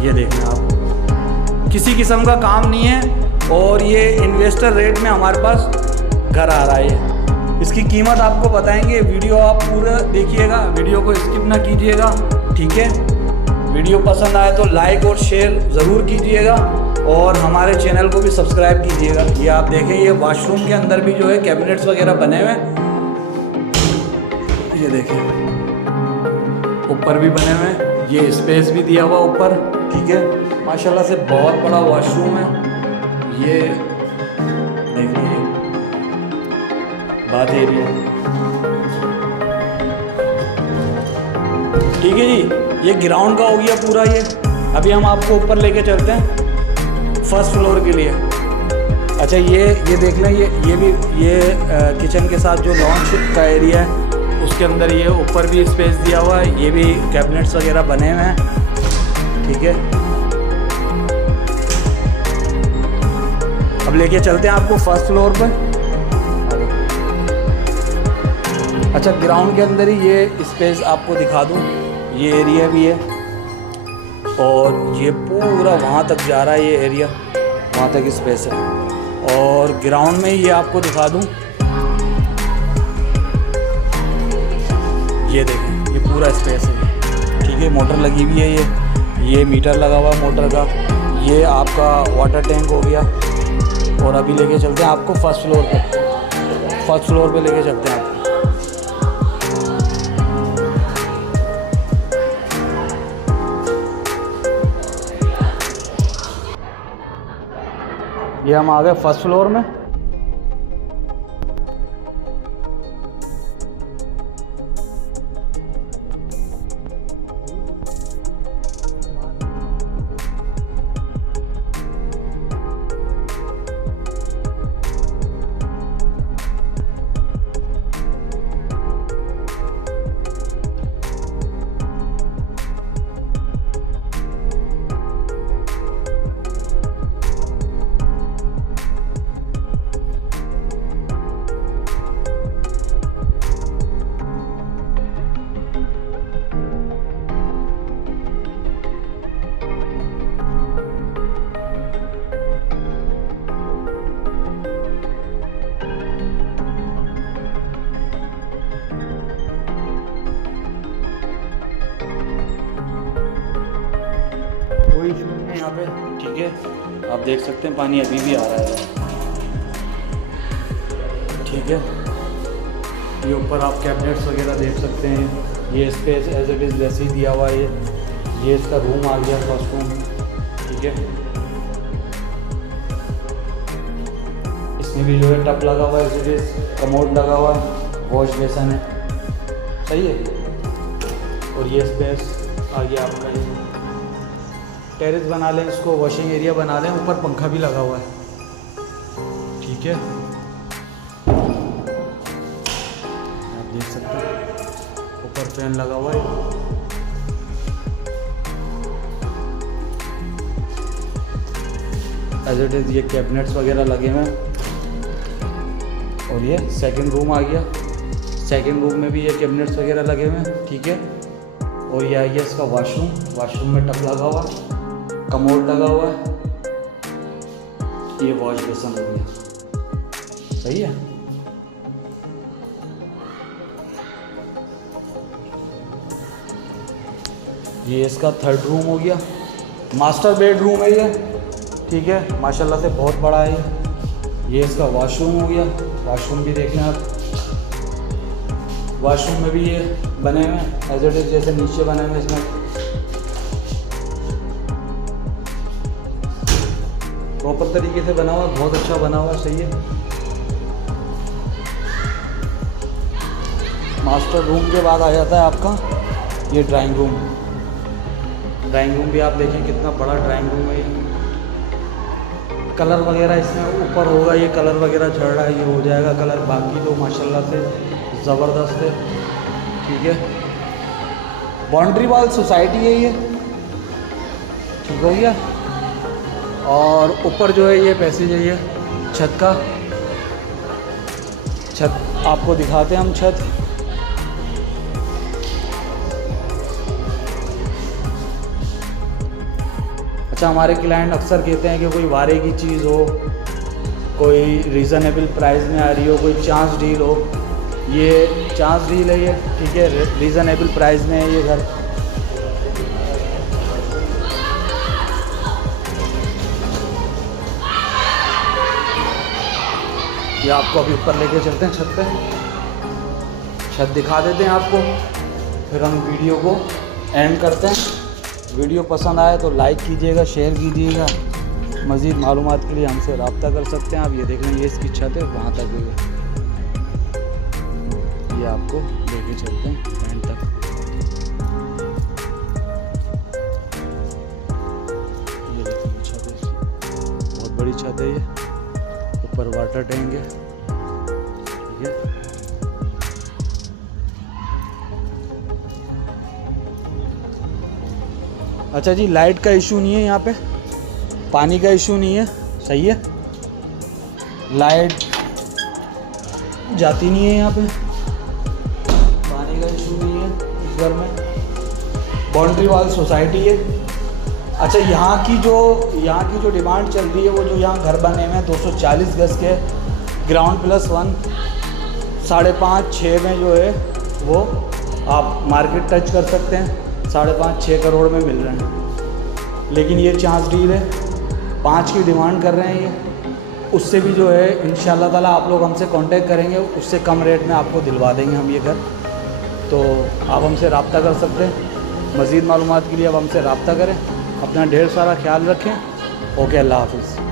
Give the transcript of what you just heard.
ये देखें आप, किसी किस्म का काम नहीं है और ये इन्वेस्टर रेट में हमारे पास घर आ रहा है। इसकी कीमत आपको बताएंगे, वीडियो आप पूरा देखिएगा, वीडियो को स्किप ना कीजिएगा, ठीक है। वीडियो पसंद आए तो लाइक और शेयर ज़रूर कीजिएगा और हमारे चैनल को भी सब्सक्राइब कीजिएगा। ये आप देखें, ये वॉशरूम के अंदर भी जो है कैबिनेट्स वगैरह बने हुए हैं, ये देखें, ऊपर भी बने हुए हैं, ये स्पेस भी दिया हुआ ऊपर, ठीक है। माशाल्लाह से बहुत बड़ा वॉशरूम है। ये देखिए बाथ एरिया, ठीक है जी। ये ग्राउंड का हो गया पूरा। ये अभी हम आपको ऊपर लेके चलते हैं फर्स्ट फ्लोर के लिए। अच्छा ये देख लें, ये भी किचन के साथ जो लॉन्च का एरिया है उसके अंदर ये ऊपर भी स्पेस दिया हुआ है, ये भी कैबिनेट्स वगैरह बने हुए हैं, ठीक है। अब लेके चलते हैं आपको फर्स्ट फ्लोर पर। अच्छा, ग्राउंड के अंदर ही ये स्पेस आपको दिखा दूं, ये एरिया भी है और ये पूरा वहाँ तक जा रहा है, ये एरिया वहाँ तक स्पेस है। और ग्राउंड में ये आपको दिखा दूं, ये देखें, ये पूरा स्पेस है, ठीक है। मोटर लगी हुई है, ये मीटर लगा हुआ है मोटर का, ये आपका वाटर टैंक हो गया। और अभी लेके चलते हैं आपको फर्स्ट फ्लोर पे, फर्स्ट फ्लोर पे लेके चलते हैं आपको। ये हम आ गए फर्स्ट फ्लोर में। कोई इशू नहीं है यहाँ पे, ठीक है। आप देख सकते हैं पानी अभी भी आ रहा है, ठीक है। ये ऊपर आप कैबिनेट्स वगैरह देख सकते हैं, ये स्पेस एज इट इज़ वैसे ही दिया हुआ है। ये इसका रूम आ गया, फर्स्ट रूम, ठीक है। इसमें भी जो है टब लगा हुआ है, एज इट इज़ कमोड लगा हुआ है, वॉश बेसन है, सही है। और ये स्पेस आ गया आपका, ये टेरेस बना लें इसको, वॉशिंग एरिया बना लें, ऊपर पंखा भी लगा हुआ है, ठीक है। आप देख सकते हैं ऊपर फैन लगा हुआ है। एज इट इज़ ये कैबिनेट्स वगैरह लगे हुए हैं। और ये सेकंड रूम आ गया। सेकंड रूम में भी ये कैबिनेट्स वगैरह लगे हुए हैं, ठीक है। और ये आ गया इसका वॉशरूम। वॉशरूम में टब लगा हुआ है, कमोड लगा हुआ है, ये वॉश बेसन हो गया, सही है। ये इसका थर्ड रूम हो गया, मास्टर बेडरूम है ये, ठीक है। माशाल्लाह से बहुत बड़ा है ये इसका वॉशरूम हो गया। वॉशरूम भी देख लें आप। वॉशरूम में भी ये बने हुए हैं एज इट इज़ जैसे नीचे बने हुए इसमें। प्रॉपर तरीके से बना हुआ, बहुत अच्छा बना हुआ, सही है। मास्टर रूम के बाद आ जाता है आपका ये ड्राइंग रूम। ड्राइंग रूम भी आप देखें कितना बड़ा ड्राइंग रूम है ये। कलर वगैरह इसमें ऊपर होगा, ये कलर वगैरह चढ़ रहा है, ये हो जाएगा कलर। बाकी तो माशाल्लाह से ज़बरदस्त है, ठीक है। बाउंड्री वॉल सोसाइटी है ये, ठीक हो गया। और ऊपर जो है ये पैसेज है, ये छत का। छत आपको दिखाते हैं हम छत। अच्छा, हमारे क्लाइंट अक्सर कहते हैं कि कोई वारे की चीज़ हो, कोई रीज़नेबल प्राइस में आ रही हो, कोई चांस डील हो। ये चांस डील है ये, ठीक है। रीज़नेबल प्राइस में है ये घर। ये आपको अभी ऊपर लेके चलते हैं छत पे, छत दिखा देते हैं आपको, फिर हम वीडियो को एंड करते हैं। वीडियो पसंद आए तो लाइक कीजिएगा, शेयर कीजिएगा। मज़ीद मालूमात के लिए हमसे रब्ता कर सकते हैं आप। ये देख लें, ये इसकी छत है, वहाँ तक है ये आपको लेके चलते हैं एंड तक। ये देखिए छत है इसकी, बहुत बड़ी छत है ये। ऊपर वाटर टैंक है, ठीक है। अच्छा जी, लाइट का इशू नहीं है यहाँ पे, पानी का इशू नहीं है, सही है। लाइट जाती नहीं है यहाँ पे, पानी का इशू नहीं है इस घर में। बाउंड्री वॉल सोसाइटी है। अच्छा, यहाँ की जो डिमांड चल रही है, वो जो यहाँ घर बने हुए हैं 240 गज के, ग्राउंड प्लस 1, 5.5-6 में जो है वो आप मार्केट टच कर सकते हैं। 5.5-6 करोड़ में मिल रहे हैं। लेकिन ये चांस डील है, 5 की डिमांड कर रहे हैं ये। उससे भी जो है इंशाल्लाह ताला आप लोग हमसे कांटेक्ट करेंगे, उससे कम रेट में आपको दिलवा देंगे हम ये घर। तो आप हमसे रब्ता कर सकते हैं। मज़ीद मालूमात के लिए आप हमसे रब्ता करें। अपना ढेर सारा ख्याल रखें। ओके, अल्लाह हाफिज़।